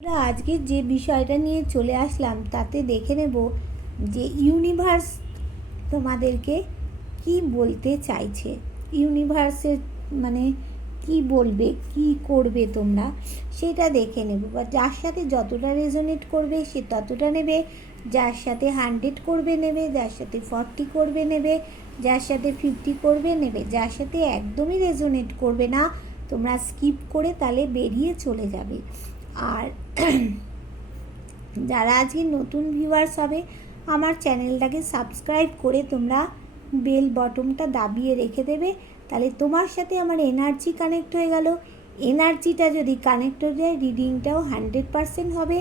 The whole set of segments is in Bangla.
আমরা আজকে যে বিষয়টা নিয়ে চলে আসলাম তাতে দেখে নেব যে ইউনিভার্স তোমাদেরকে কি বলতে চাইছে। ইউনিভার্সের মানে কি বলবে, কি করবে তোমরা সেটা দেখে নেব। বা যার সাথে যতটা রেজোনেট করবে সে ততটা নেবে, যার সাথে 100 করবে নেবে, যার সাথে 40 করবে নেবে, যার সাথে 50 করবে নেবে, যার সাথে একদমই রেজোনেট করবে না তোমরা স্কিপ করে তাহলে বেরিয়ে চলে যাবে। আর যারা আজকে নতুন ভিউয়ার্স হবে আমার চ্যানেলটাকে সাবস্ক্রাইব করে তোমরা বেল বটনটা দাবিয়ে রেখে দেবে, তাহলে তোমার সাথে আমার এনার্জি কানেক্ট হয়ে গেল। এনার্জিটা যদি কানেক্ট হয়ে যায় রিডিংটাও 100% হবে।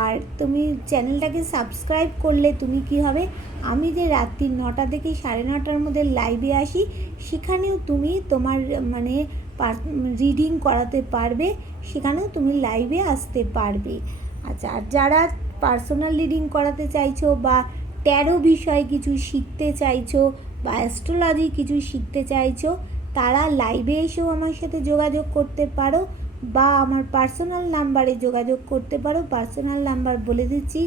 আর তুমি চ্যানেলটাকে সাবস্ক্রাইব করলে তুমি কি হবে, আমি যে রাত্রি 9টা থেকে 9:30টার মধ্যে লাইভে আসি সেখানেও তুমি তোমার মানে রিডিং করাতে পারবে, সেখানেও তুমি লাইভে আসতে পারবে। আচ্ছা, আর যারা পার্সোনাল রিডিং করাতে চাইছো বা ট্যারো বিষয়ে কিছু শিখতে চাইছো বা অ্যাস্ট্রোলজি কিছু শিখতে চাইছো তারা লাইভে এসেও আমার সাথে যোগাযোগ করতে পারো বা আমার পার্সোনাল নাম্বারে যোগাযোগ করতে পারো। পার্সোনাল নাম্বার বলে দিচ্ছি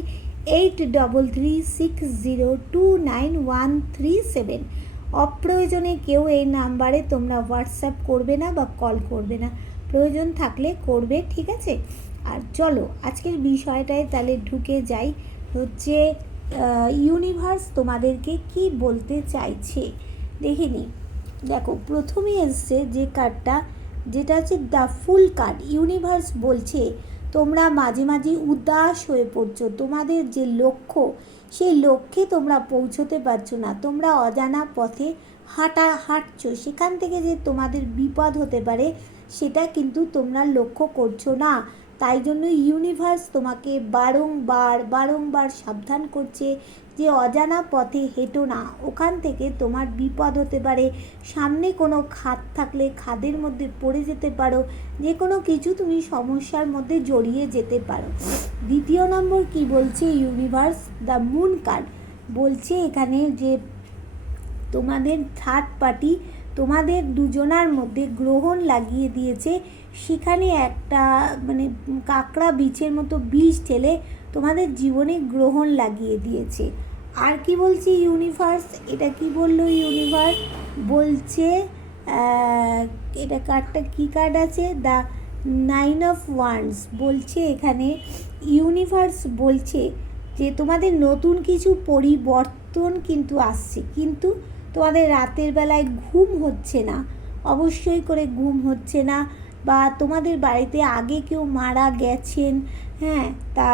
8336029137। অপ্রয়োজনে কেউ এই নাম্বারে তোমরা হোয়াটসঅ্যাপ করবে না বা কল করবে না, প্রয়োজন থাকলে করবে, ঠিক আছে? আর চলো আজকের বিষয়টায় তাহলে ঢুকে যাই। হচ্ছে ইউনিভার্স তোমাদেরকে কি বলতে চাইছে দেখিনি। দেখো প্রথমে এসছে যে কার্ডটা, যেটা হচ্ছে দ্য ফুল কার্ড। ইউনিভার্স বলছে তোমরা মাঝে মাঝে উদাস হয়ে পড়ছো, তোমাদের যে লক্ষ্য সেই লক্ষ্যে তোমরা পৌঁছতে পারছো না, তোমরা অজানা পথে হাঁটছো, সেখান থেকে যে তোমাদের বিপদ হতে পারে সেটা কিন্তু তোমরা লক্ষ্য করছো না। তাই জন্য ইউনিভার্স তোমাকে বারংবার সাবধান করছে যে অজানা পথে হেঁটো না, ওখান থেকে তোমার বিপদ হতে পারে। সামনে কোনো খাদ থাকলে খাদের মধ্যে পড়ে যেতে পারো, যে কোনো কিছু তুমি সমস্যার মধ্যে জড়িয়ে যেতে পারো। দ্বিতীয় নম্বর কি বলছে ইউনিভার্স, দ্য মুন কার্ড বলছে এখানে যে তোমাদের থার্ড পার্টি তোমাদের দুজনার মধ্যে গ্রহণ লাগিয়ে দিয়েছে, সেখানে একটা মানে কাঁকড়া বীজের মতো বীজ ঠেলে তোমাদের জীবনে গ্রহণ লাগিয়ে দিয়েছে। আর কি বলছে ইউনিভার্স, এটা কি বললো ইউনিভার্স বলছে, এটা কার্ডটা কি কার্ড আছে, দ্য 9 অফ ওয়ান্ডস বলছে এখানে ইউনিভার্স বলছে যে তোমাদের নতুন কিছু পরিবর্তন কিন্তু আসছে, কিন্তু তোমাদের রাতের বেলায় ঘুম হচ্ছে না, অবশ্যই করে ঘুম হচ্ছে না, বা তোমাদের বাড়িতে আগে কেউ মারা গেছেন, হ্যাঁ, তা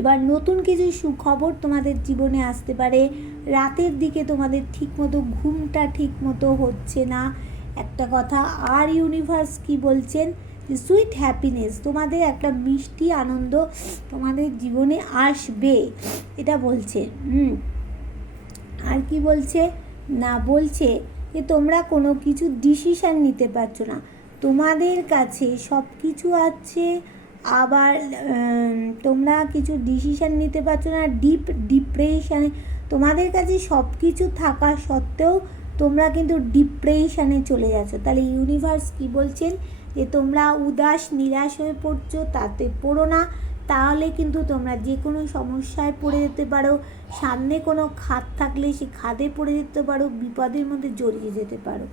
এবার নতুন কিছু সুখবর তোমাদের জীবনে আসতে পারে। রাতের দিকে তোমাদের ঠিকমতো ঘুমটা ঠিকমতো হচ্ছে না, একটা কথা। আর ইউনিভার্স কি বলছেন, যে সুইট হ্যাপিনেস, তোমাদের একটা মিষ্টি আনন্দ তোমাদের জীবনে আসবে, এটা বলছে। আর কি বলছে না, বলছে যে তোমরা কোনো কিছু ডিসিশান নিতে পারছো না, তোমাদের কাছে সব কিছু আছে, আবার তোমরা কিছু ডিসিশান নিতে পারছো না, ডিপ্রেশানে, তোমাদের কাছে সব কিছু থাকা সত্ত্বেও তোমরা কিন্তু ডিপ্রেশানে চলে যাচ্ছ। তাহলে ইউনিভার্স কি বলছেন, যে তোমরা উদাস নিরাশ হয়ে পড়ছো, তাতে পড়ো না, তাহলে কিন্তু তোমরা যে কোনো সমস্যায় পড়ে যেতে পারো, সামনে কোনো খাদ থাকলে সেই খাদে পড়ে যেতে পারো, বিপদের মধ্যে জড়িয়ে যেতে পারো।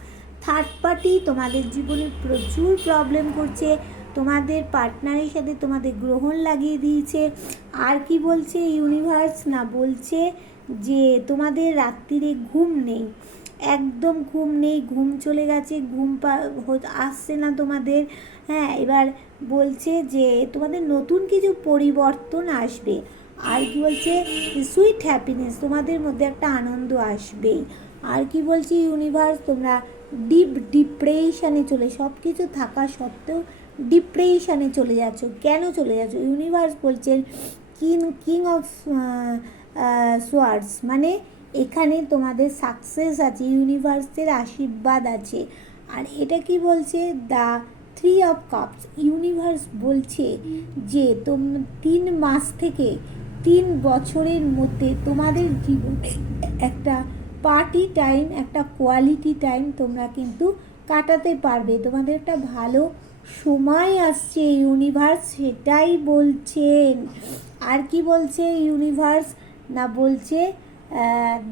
থার্ড পার্টি তোমাদের জীবনে প্রচুর প্রবলেম করছে, তোমাদের পার্টনারের সাথে তোমাদের গ্রহণ লাগিয়ে দিয়েছে। আর কি বলছে ইউনিভার্স, না বলছে যে তোমাদের রাত্রিরে ঘুম নেই, একদম ঘুম নেই, ঘুম চলে গেছে, ঘুম আসছে না তোমাদের, হ্যাঁ। এবার বলছে যে তোমাদের নতুন কিছু পরিবর্তন আসবে। আর কি বলছে, সুইট হ্যাপিনেস, তোমাদের মধ্যে একটা আনন্দ আসবেই। আর কি বলছে ইউনিভার্স, তোমরা ডিপ্রেশানে সব কিছু থাকা সত্ত্বেও ডিপ্রেশানে চলে যাচ্ছ। কেন চলে যাচ্ছ, ইউনিভার্স বলছেন কিং অফ সোয়ার্ডস, মানে এখানে তোমাদের সাকসেস আছে, ইউনিভার্সের আশীর্বাদ আছে। আর এটা কি বলছে, দ্য 3 অফ কাপস, ইউনিভার্স বলছে যে 3 মাস থেকে 3 বছরের মধ্যে তোমাদের জীবনে একটা পার্টি টাইম, একটা কোয়ালিটি টাইম তোমরা কিন্তু কাটাতে পারবে, তোমাদের একটা ভালো সময় আসছে, ইউনিভার্স সেটাই বলছেন। আর কি বলছে ইউনিভার্স? না বলছে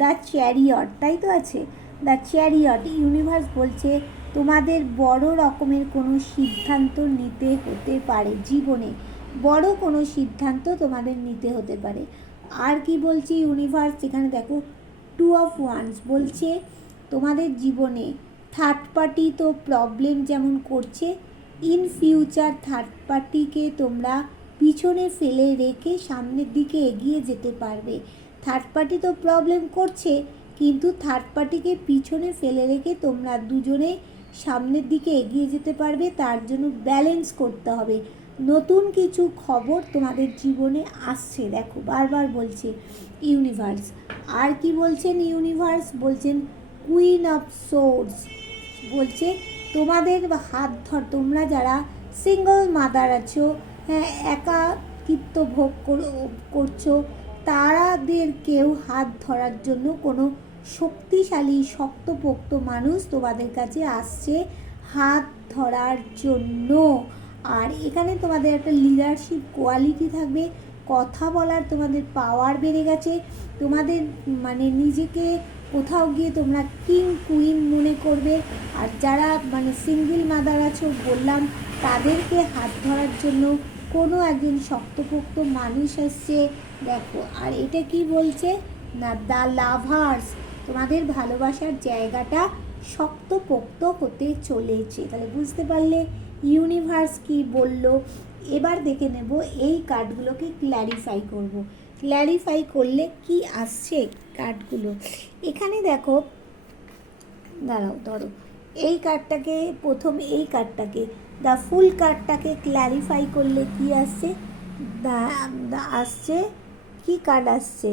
দ্য চ্যারিয়ট, তাই তো আছে দ্য চ্যারিয়ট। ইউনিভার্স বলছে তোমাদের বড় রকমের কোনো সিদ্ধান্ত নিতে হতে পারে জীবনে, বড় কোনো সিদ্ধান্ত তোমাদের নিতে হতে পারে। আর কি বলছে ইউনিভার্স? এখানে দেখো টু অফ ওয়ান্স বলছে তোমাদের জীবনে থার্ড পার্টি তো প্রবলেম যেমন করছে, ইন ফিউচার থার্ড পার্টিকে তোমরা পিছনে ফেলে রেখে সামনের দিকে এগিয়ে যেতে পারবে। থার্ড পার্টি তো প্রবলেম করছে, কিন্তু থার্ড পার্টিকে পিছনে ফেলে রেখে তোমরা দুজনে সামনের দিকে এগিয়ে যেতে পারবে। তার জন্য ব্যালেন্স করতে হবে। নতুন কিছু খবর তোমাদের জীবনে আসছে, দেখো বারবার বলছে ইউনিভার্স। আর কি বলছেন ইউনিভার্স? বলছেন কুইন অফ সোর্স বলছে তোমাদের হাত ধর, তোমরা যারা সিঙ্গল মাদার আছো, হ্যাঁ, একাকিত্ব ভোগ করছো, তারাদেরকেও হাত ধরার জন্য কোনো শক্তিশালী শক্তপোক্ত মানুষ তোমাদের কাছে আসছে হাত ধরার জন্য। আর এখানে তোমাদের একটা লিডারশিপ কোয়ালিটি থাকবে, কথা বলার তোমাদের পাওয়ার বেড়ে গেছে, তোমাদের মানে নিজেকে কোথাও গিয়ে তোমরা কিং কুইন মনে করবে। আর যারা মানে সিঙ্গেল মাদার আছো বললাম, তাদেরকে হাত ধরার জন্য কোনো একজন শক্তপোক্ত মানুষ আসছে, দেখো। আর এটা কি বলছে? না দ্য লাভার্স, তোমাদের ভালোবাসার জায়গাটা শক্তপোক্ত হতে চলেছে। তাহলে বুঝতে পারলে ইউনিভার্স কি বলল। এবার দেখে নেব এই কার্ডগুলোকে ক্ল্যারিফাই করব। ক্ল্যারিফাই করলে কি আসছে কার্ডগুলো। এখানে দেখো, দাঁড়াও ধরো এই কার্ডটাকে, প্রথম এই কার্ডটাকে দ্য ফুল কার্ডটাকে ক্ল্যারিফাই করলে কি আসছে? আসছে কি কার্ড আসছে?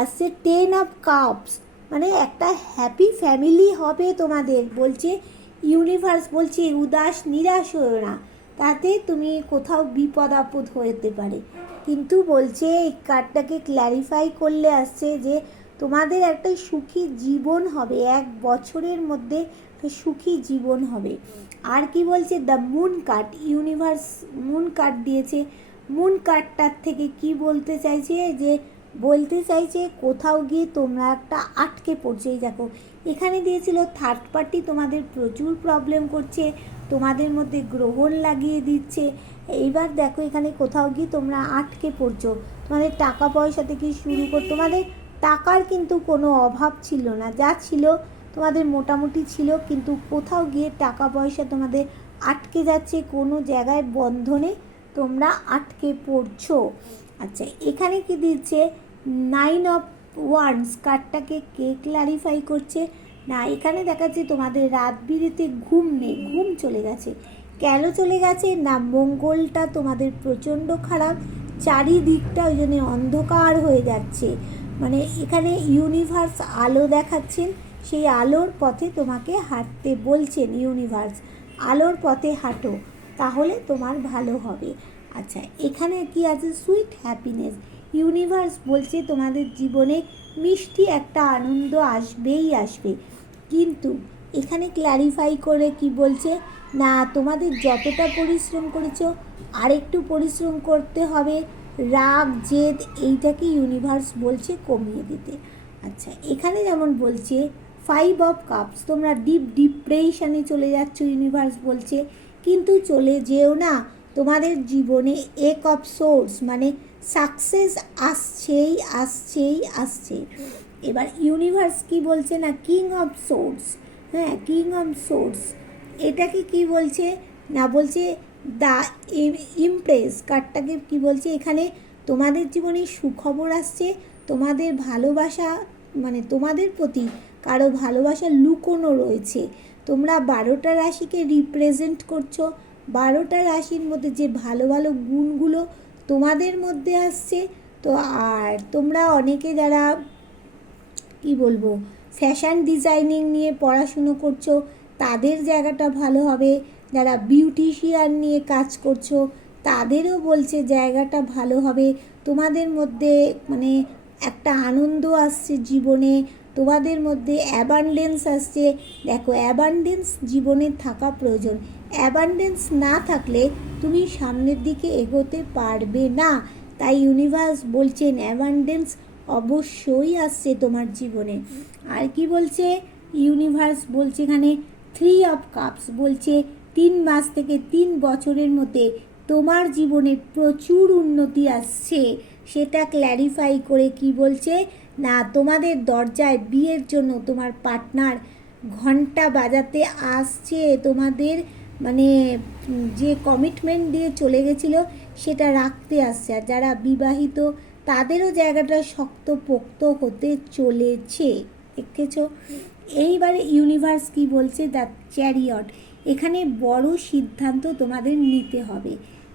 আসছে 10 অফ কাপস, মানে একটা হ্যাপি ফ্যামিলি হবে তোমাদের। বলছে ইউনিভার্স বলছে উদাস নিরাশ হও না, তাতে তুমি কোথাও বিপদ আপদ হতে পারে। কিন্তু বলছে এই কার্ডটাকে ক্ল্যারিফাই করলে আসছে যে তোমাদের একটা সুখী জীবন হবে, 1 বছরের মধ্যে একটা সুখী জীবন হবে। আর কি বলছে? The moon card, universe moon card দিয়েছে। মুন কার্ডটার থেকে কি বলতে চাইছে? যে বলতে চাইছে কোথাও গিয়ে তোমরা একটা আটকে পড়ছে। এই দেখো এখানে দিয়েছিল থার্ড পার্টি তোমাদের প্রচুর প্রবলেম করছে, তোমাদের মধ্যে গ্রহণ লাগিয়ে দিচ্ছে। এইবার দেখো এখানে কোথাও গিয়ে তোমরা আটকে পড়ছো, তোমাদের টাকা পয়সা থেকে শুরু করে তোমাদের টাকার কিন্তু কোনো অভাব ছিল না, যা ছিল তোমাদের মোটামুটি ছিল, কিন্তু কোথাও গিয়ে টাকা পয়সা তোমাদের আটকে যাচ্ছে, কোনো জায়গায় বন্ধনে তোমরা আটকে পড়ছো। আচ্ছা এখানে কি দিচ্ছে? 9 অফ ওয়ান্স কার্ডটাকে কে ক্লারিফাই করছে? না এখানে দেখাচ্ছে তোমাদের রাত বিরেতে ঘুম নেই, ঘুম চলে গেছে। কেন চলে গেছে? না মঙ্গলটা তোমাদের প্রচণ্ড খারাপ, চারিদিকটা ওই জন্য অন্ধকার হয়ে যাচ্ছে। মানে এখানে ইউনিভার্স আলো দেখাচ্ছেন, সেই আলোর পথে তোমাকে হাঁটতে বলছেন ইউনিভার্স। আলোর পথে হাঁটো, তাহলে তোমার ভালো হবে। আচ্ছা এখানে কি আছে? সুইট হ্যাপিনেস, ইউনিভার্স বলছে তোমাদের জীবনে মিষ্টি একটা আনন্দ আসবেই আসবে। কিন্তু এখানে ক্ল্যারিফাই করে কি বলছে? না তোমাদের যতটা পরিশ্রম করেছো আরেকটু পরিশ্রম করতে হবে, রাগ জেদ এইটাকে ইউনিভার্স বলছে কমিয়ে দিতে। আচ্ছা এখানে যেমন বলছে 5 অফ কাপস, তোমরা ডিপ ডিপ্রেশনে চলে যাচ্ছ, ইউনিভার্স বলছে, কিন্তু চলে যেও না, তোমাদের জীবনে এক অফ সোর্স মানে সাকসেস আসছেই আসছেই আসছে। এবার ইউনিভার্স কি বলছে? না কিং অফ সোর্স, হ্যাঁ কিং অফ সোর্স, এটাকে কি বলছে? না বলছে দ্য ইমপ্রেস কার্ডটাকে কি বলছে? এখানে তোমাদের জীবনে সুখবর আসছে, তোমাদের ভালোবাসা মানে তোমাদের প্রতি কারো ভালোবাসা লুকোনো রয়েছে। তোমরা 12টা রাশিকে রিপ্রেজেন্ট করছো, 12টা রাশির মধ্যে যে ভালো ভালো গুণগুলো তোমাদের মধ্যে আসছে। তো আর তোমরা অনেকে যারা কি বলবো ফ্যাশন ডিজাইনিং নিয়ে পড়াশুনো করছো, তাদের জায়গাটা ভালো হবে। যারা বিউটিশিয়ান নিয়ে কাজ করছো, তাদেরও বলছে জায়গাটা ভালো হবে। তোমাদের মধ্যে মানে একটা আনন্দ আসছে জীবনে, তোমাদের মধ্যে অ্যাবান্ডেন্স আসছে। দেখো, অ্যাবান্ডেন্স জীবনে থাকা প্রয়োজন। অ্যাবান্ডেন্স না থাকলে তুমি সামনের দিকে এগোতে পারবে না। তাই ইউনিভার্স বলছেন অ্যাবান্ডেন্স অবশ্যই আসছে তোমার জীবনে। আর কি বলছে ইউনিভার্স? বলছে এখানে 3 অফ কাপস, বলছে 3 মাস থেকে 3 বছরের মধ্যে তোমার জীবনে প্রচুর উন্নতি আসছে। সেটা ক্ল্যারিফাই করে কি বলছে না, তোমাদের দরজায় বিয়ের জন্য তোমার পার্টনার ঘন্টা বাজাতে আসছে। তোমাদের মানে যে কমিটমেন্ট দিয়ে চলে গেছিলো সেটা রাখতে আসছে। আর যারা বিবাহিত তাদেরও জায়গাটা শক্তপোক্ত হতে চলেছে। দেখেছো? এইবারে ইউনিভার্স কি বলছে? The chariot. এখানে বড় সিদ্ধান্ত তোমাদের নিতে হবে,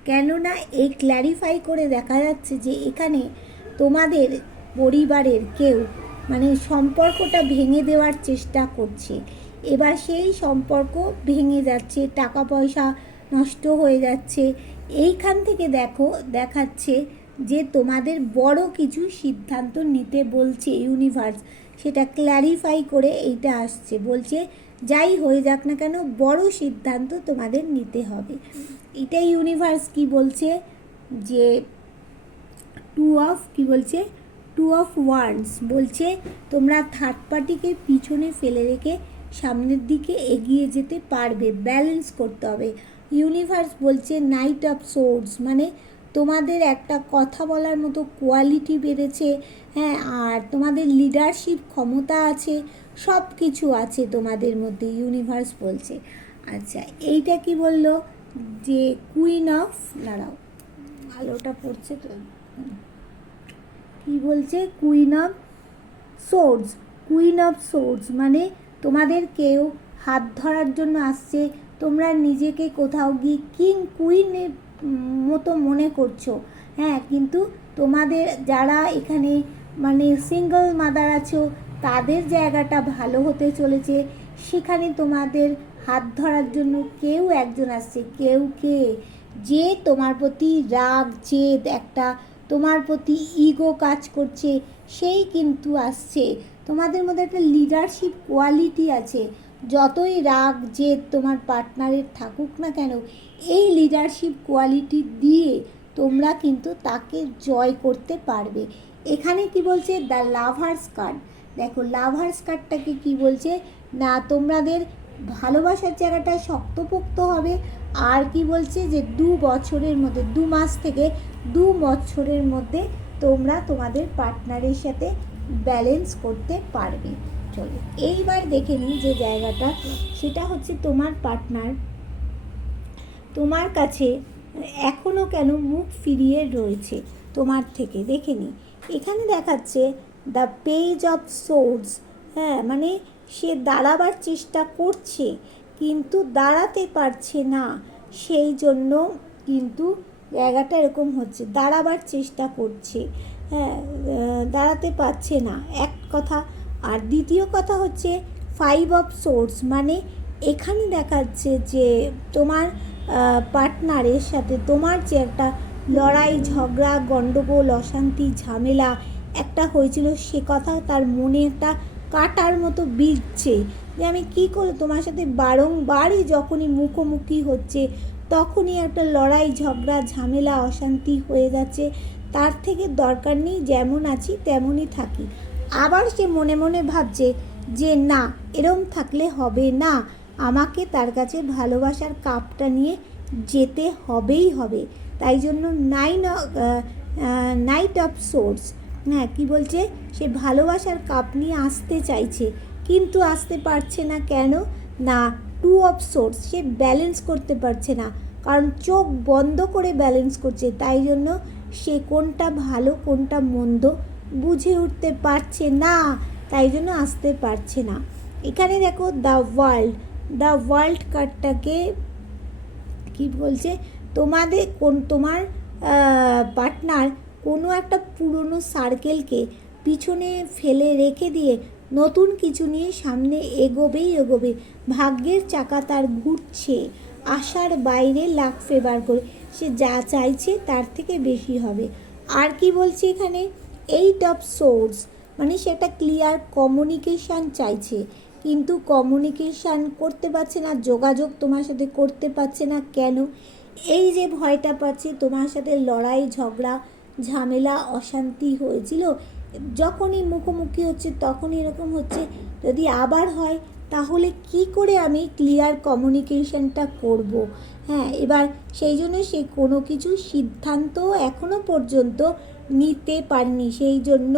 কেননা এই ক্ল্যারিফাই করে দেখা যাচ্ছে যে এখানে তোমাদের পরিবারের কেউ মানে সম্পর্কটা ভেঙে দেওয়ার চেষ্টা করছে। এবার সেই সম্পর্ক ভেঙে যাচ্ছে, টাকা পয়সা নষ্ট হয়ে যাচ্ছে। এইখান থেকে দেখাচ্ছে যে তোমাদের বড় কিছু সিদ্ধান্ত নিতে বলছে ইউনিভার্স। সেটা ক্ল্যারিফাই করে এইটা আসছে, বলছে যাই হয়ে যাক না কেন বড় সিদ্ধান্ত তোমাদের নিতে হবে। এটাই ইউনিভার্স কি বলছে যে টু অফ ওয়ান্ডস বলছে তোমরা থার্ড পার্টিকে পিছনে ফেলে রেখে সামনের দিকে এগিয়ে যেতে পারবে, ব্যালেন্স করতে হবে। ইউনিভার্স বলছে নাইট অফ সোর্ডস, মানে তোমাদের একটা কথা বলার মতো কোয়ালিটি বেড়েছে, হ্যাঁ, আর তোমাদের লিডারশিপ ক্ষমতা আছে, সব কিছু আছে তোমাদের মধ্যে, ইউনিভার্স বলছে। আচ্ছা, এইটা কি বললো যে কুইন অফ, দাঁড়াও আলোটা পড়ছে তো, কি বলছে কুইন অফ সোর্ডস মানে তোমাদের কেউ হাত ধরার জন্য আসছে। তোমরা নিজেকে কোথাও গিয়ে কিং কুইনের মতো মনে করছো, হ্যাঁ, কিন্তু তোমাদের যারা এখানে মানে সিঙ্গল মাদার আছো তাদের জায়গাটা ভালো হতে চলেছে। সেখানে তোমাদের হাত ধরার জন্য কেউ একজন আসছে। কে যে তোমার প্রতি রাগ জেদ, একটা তোমার প্রতি ইগো কাজ করছে, সেই কিন্তু আসছে। তোমাদের মধ্যে একটা লিডারশিপ কোয়ালিটি আছে। যতই রাগ জেদ তোমার পার্টনারের থাকুক না কেন, এই লিডারশিপ কোয়ালিটি দিয়ে তোমরা কিন্তু তাকে জয় করতে পারবে। এখানে কি বলছে দ্য লাভার্স কার্ড। দেখো, লাভার্স কার্ডটাকে কি বলছে না, তোমাদের ভালোবাসার জায়গাটা শক্তপোক্ত হবে। আর কি বলছে যে 2 বছরের মধ্যে, 2 মাস থেকে 2 বছরের মধ্যে তোমরা তোমাদের পার্টনারের সাথে ব্যালেন্স করতে পারবে। চলো এইবার দেখে নিই যে জায়গাটা, সেটা হচ্ছে তোমার পার্টনার তোমার কাছে এখনও কেন মুখ ফিরিয়ে রয়েছে তোমার থেকে। দেখে নিই, এখানে দেখাচ্ছে দ্য পেজ অফ সোর্ডস, হ্যাঁ, মানে সে দাঁড়াবার চেষ্টা করছে কিন্তু দাঁড়াতে পারছে না, সেই জন্য কিন্তু জায়গাটা এরকম হচ্ছে। দাঁড়াবার চেষ্টা করছে, হ্যাঁ, দাঁড়াতে পারছে না, এক কথা। আর দ্বিতীয় কথা হচ্ছে 5 অফ সোর্ডস, মানে এখানে দেখাচ্ছে যে তোমার পার্টনারের সাথে তোমার যে একটা লড়াই ঝগড়া গণ্ডগোল অশান্তি ঝামেলা একটা হয়েছিল, সে কথা তার মনে একটা কাটার মতো বিঁধছে যে আমি কি করে তোমার সাথে বারংবারই যখনই মুখোমুখি হচ্ছে তখনই একটা লড়াই ঝগড়া ঝামেলা অশান্তি হয়ে যাচ্ছে। তার থেকে দরকার নেই, যেমন আছি তেমনই থাকি। আবার সে মনে মনে ভাবছে যে না, এরম থাকলে হবে না, আমাকে তার কাছে ভালোবাসার কাপটা নিয়ে যেতে হবে। তাই জন্য নাইট অফ সোর্ডস, হ্যাঁ, কী বলছে, সে ভালোবাসার কাপ নিয়ে আসতে চাইছে কিন্তু আসতে পারছে না। কেন না, 2 অফ সোর্ডস, সে ব্যালেন্স করতে পারছে না, কারণ চোখ বন্ধ করে ব্যালেন্স করছে। তাই জন্য সে কোনটা ভালো কোনটা মন্দ বুঝে উঠতে পারছে না, তাই জন্য আসতে পারছে না। এখানে দেখো দ্য ওয়ার্ল্ড কার্ডটাকে কি বলছে, তোমার পার্টনার কোনো একটা পুরনো সার্কেলকে পিছনে ফেলে রেখে দিয়ে নতুন কিছু নিয়ে সামনে এগোবে। ভাগ্যের চাকা তার ঘুরছে, আশার বাইরে লাখ ফেভার করে, সে যা চাইছে তার থেকে বেশি হবে। আর কি বলছে এখানে 8 অফ সোর্ডস, মানে সে একটা ক্লিয়ার কমিউনিকেশান চাইছে, কিন্তু কমিউনিকেশান করতে পারছে না, যোগাযোগ তোমার সাথে করতে পারছে না। কেন? এই যে ভয়টা পাচ্ছে, তোমার সাথে লড়াই ঝগড়া ঝামেলা অশান্তি হয়েছিল, যখনই মুখোমুখি হচ্ছে তখনই এরকম হচ্ছে। যদি আবার হয় তাহলে কি করে আমি ক্লিয়ার কমিউনিকেশনটা করব? হ্যাঁ, এবার সেই জন্য সে কোনো কিছু সিদ্ধান্ত এখনও পর্যন্ত নিতে পারেনি, সেই জন্য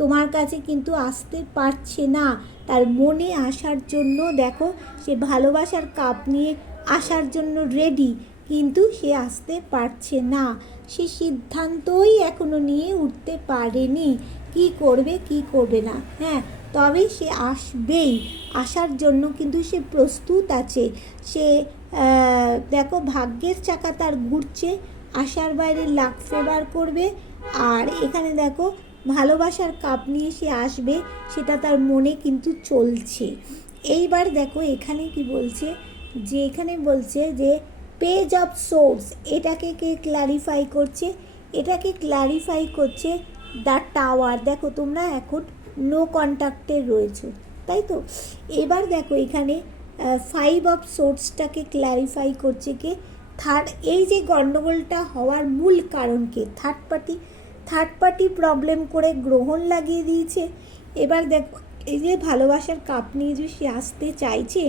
তোমার কাছে কিন্তু আসতে পারছে না। তার মনে আসার জন্য দেখো, সে ভালোবাসার কাপ নিয়ে আসার জন্য রেডি, কিন্তু সে আসতে পারছে না। সে সিদ্ধান্তই এখনও নিয়ে উঠতে পারেনি কি করবে কি করবে না। হ্যাঁ, তবে সে আসবেই, আসার জন্য কিন্তু সে প্রস্তুত আছে। সে দেখো, ভাগ্যের চাকা তার ঘুরছে, আশার বাইরে লাখ ফেভার করবে। আর এখানে দেখো, ভালোবাসার কাপ নিয়ে সে আসবে, সেটা তার মনে কিন্তু চলছে। এইবার দেখো এখানে কি বলছে, যে এখানে বলছে যে পেজ অফ সোর্স, এটাকে কে ক্ল্যারিফাই করছে? এটাকে ক্ল্যারিফাই করছে দ্য টাওয়ার। দেখো তোমরা এখন নো কন্ট্যাক্টে রয়েছো, তাই তো? এবার দেখো এখানে ফাইভ অফ সোর্সটাকে ক্ল্যারিফাই করছে কে? থার্ড। এই যে গণ্ডগোলটা হওয়ার মূল কারণকে থার্ড পার্টি প্রবলেম করে গ্রহণ লাগিয়ে দিয়েছে। এবার দেখো, এই যে ভালোবাসার কাপ নিয়ে যে সে আসতে চাইছে,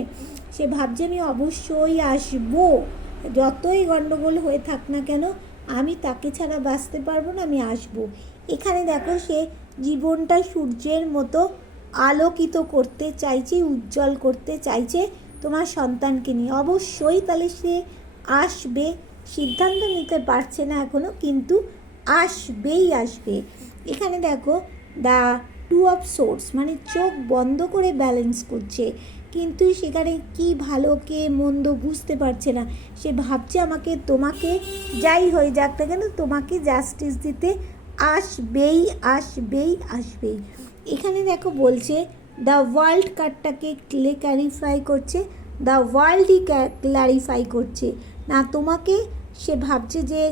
সে ভাবছে আমি অবশ্যই আসবো, যতই গণ্ডগোল হয়ে থাক না কেন, আমি তাকে ছাড়া বাঁচতে পারবো না, আমি আসবো। এখানে দেখো, সে জীবনটা সূর্যের মতো আলোকিত করতে চাইছে, উজ্জ্বল করতে চাইছে তোমার সন্তানকে নিয়ে। অবশ্যই তাহলে সে আসবে, সিদ্ধান্ত নিতে পারছে না এখনও, কিন্তু আসবেই আসবে। এখানে দেখো দ্য টু অফ সোর্স, মানে চোখ বন্ধ করে ব্যালেন্স করছে, কিন্তু সেখানে কি ভালো কে মন্দ বুঝতে পারছে না। সে ভাবছে আমাকে তোমাকে যাই হয়ে যাক না কেন, তোমাকে জাস্টিস দিতে আসবেই আসবেই আসবেই। এখানে দেখো বলছে দ্য ওয়ার্ল্ড কার্ডটাকে ক্ল্যারিফাই করছে, দ্য ওয়ার্ল্ডই ক্ল্যারিফাই করছে না তোমাকে। সে ভাবছে যে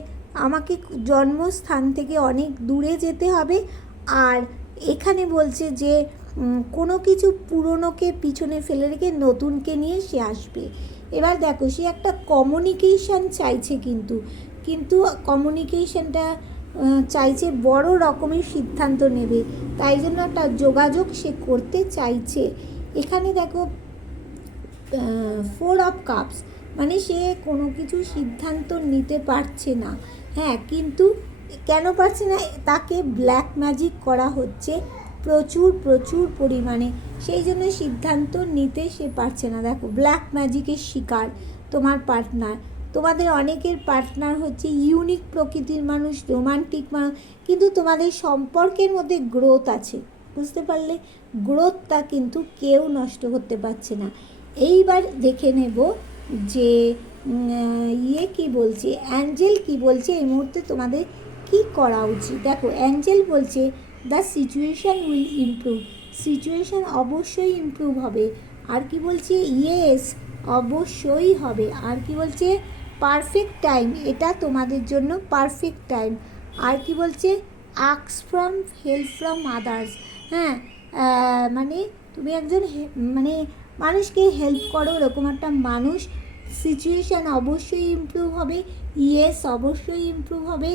আমাকে জন্মস্থান থেকে অনেক দূরে যেতে হবে। আর এখানে বলছে যে কোনো কিছু পুরনোকে পিছনে ফেলে রেখে নতুনকে নিয়ে সে আসবে। এবার দেখো, সে একটা কমিউনিকেশান চাইছে, কিন্তু কমিউনিকেশানটা চাইছে, বড় রকমের সিদ্ধান্ত নেবে, তাই জন্য একটা যোগাযোগ সে করতে চাইছে। এখানে দেখো ফোর অফ কাপস, মানে সে কোনো কিছু সিদ্ধান্ত নিতে পারছে না। হ্যাঁ, কিন্তু কেন পারছে না? তাকে ব্ল্যাক ম্যাজিক করা হচ্ছে প্রচুর প্রচুর পরিমাণে, সেই জন্য সিদ্ধান্ত নিতে সে পারছে না। দেখো, ব্ল্যাক ম্যাজিকের শিকার তোমার পার্টনার। তোমাদের অনেকের পার্টনার হচ্ছে ইউনিক প্রকৃতির মানুষ, রোমান্টিক মানুষ, কিন্তু তোমাদের সম্পর্কের মধ্যে গ্রোথ আছে, বুঝতে পারলে? গ্রোথটা কিন্তু কেউ নষ্ট করতে পারছে না। এইবার দেখে নেব যে কি বলছে, অ্যাঞ্জেল কি বলছে এই মুহূর্তে তোমাদের কি করা উচিত। দেখো, অ্যাঞ্জেল বলছে the situation will improve, situation অবশ্যই ইমপ্রুভ হবে। আর কি বলছে? ইয়েস, অবশ্যই হবে। আর কি বলছে? পারফেক্ট টাইম, এটা তোমাদের জন্য পারফেক্ট টাইম। আর কি বলছে? Ask from help from others. হ্যাঁ, মানে তুমি একজন মানে মানুষকে হেল্প করো, এরকম একটা মানুষ। সিচুয়েশান অবশ্যই ইমপ্রুভ হবে, ইয়েস অবশ্যই ইমপ্রুভ হবে,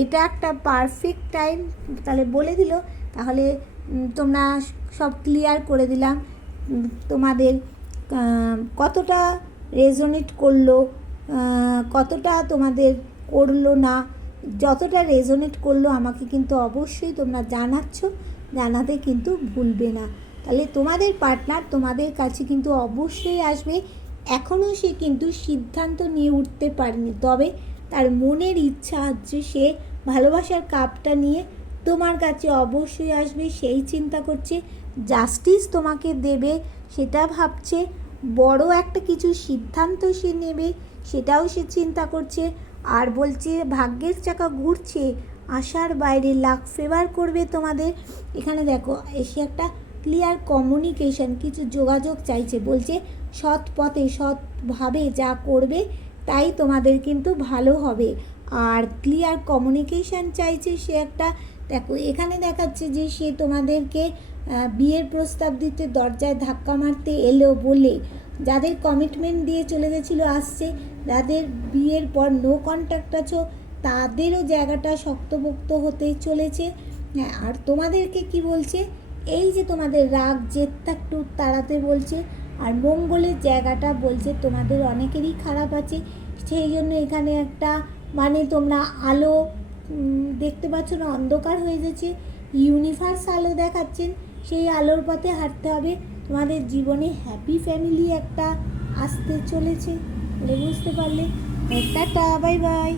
এটা একটা পারফেক্ট টাইম। তাহলে বলে দিল, তাহলে তোমরা সব ক্লিয়ার করে দিলাম। তোমাদের কতটা রেজোনেট করলো, কতটা তোমাদের করলো না, যতটা রেজোনেট করলো আমাকে কিন্তু অবশ্যই তোমরা জানাতে কিন্তু ভুলবে না। তাহলে তোমাদের পার্টনার তোমাদের কাছে কিন্তু অবশ্যই আসবে। এখনও সে কিন্তু সিদ্ধান্ত নিয়ে উঠতে পারেনি, তবে তার মনের ইচ্ছা হচ্ছে সে ভালোবাসার কাপটা নিয়ে তোমার কাছে অবশ্যই আসবে, সেই চিন্তা করছে। জাস্টিস তোমাকে দেবে সেটা ভাবছে, বড় একটা কিছু সিদ্ধান্ত সে নেবে সেটাও সে চিন্তা করছে। আর বলছে ভাগ্যের চাকা ঘুরছে, আশার বাইরে লাখ ফেভার করবে তোমাদের। এখানে দেখো, এসে একটা ক্লিয়ার কমিউনিকেশান, কিছু যোগাযোগ চাইছে, বলছে সৎ পথে সৎভাবে যা করবে তাই তোমাদের কিন্তু ভালো হবে। আর ক্লিয়ার কমিউনিকেশান চাইছে সে একটা, দেখো এখানে দেখাচ্ছে যে সে তোমাদেরকে বিয়ের প্রস্তাব দিতে দরজায় ধাক্কা মারতে এলো বলে যাদের কমিটমেন্ট দিয়ে চলে গেছিলো আসছে, যাদের বিয়ের পর নো কন্ট্যাক্ট আছো তাদেরও জায়গাটা শক্তপোক্ত হতে চলেছে। হ্যাঁ, আর তোমাদেরকে কি বলছে, এই যে তোমাদের রাগ জেদটা একটু তাড়াতে বলছে। আর মঙ্গলের জায়গাটা বলছে তোমাদের অনেকেরই খারাপ আছে, সেই জন্য এখানে একটা মানে তোমরা আলো দেখতে পাচ্ছ না, অন্ধকার হয়ে গেছে, ইউনিভার্স আলো দেখাচ্ছেন, সেই আলোর পথে হাঁটতে হবে। তোমাদের জীবনে হ্যাপি ফ্যামিলি একটা আসতে চলেছে, বুঝতে পারলে? Tata, bye bye.